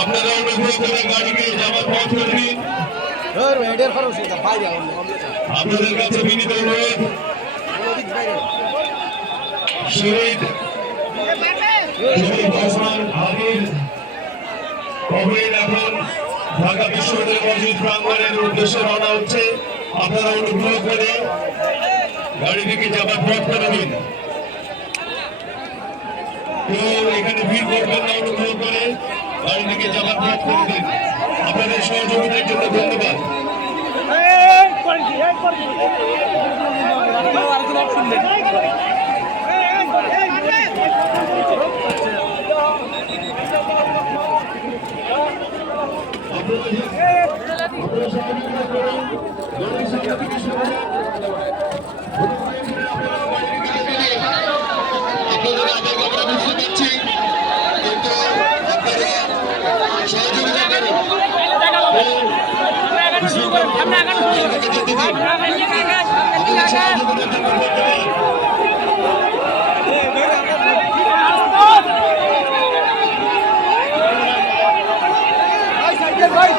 আপনারা অনুগ্রহ করে গাড়িকে যাওয়ার পথ করে দিন। আপনাদের কাছে বিনীত অনুরোধ, শহীদ এখন ঢাকা বিশ্ববিদ্যালয় মসজিদ প্রাঙ্গণের উদ্দেশ্যে রওনা হচ্ছে। আপনারা অনুগ্রহ করে গাড়িটিকে যাবার পথ করে দিন। কেউ এখানে ভিড় করবেন না, অনুগ্রহ করে গাড়িটিকে যাবার পথ করে দিন। আপনাদের সহযোগিতার জন্য ধন্যবাদ। ভাই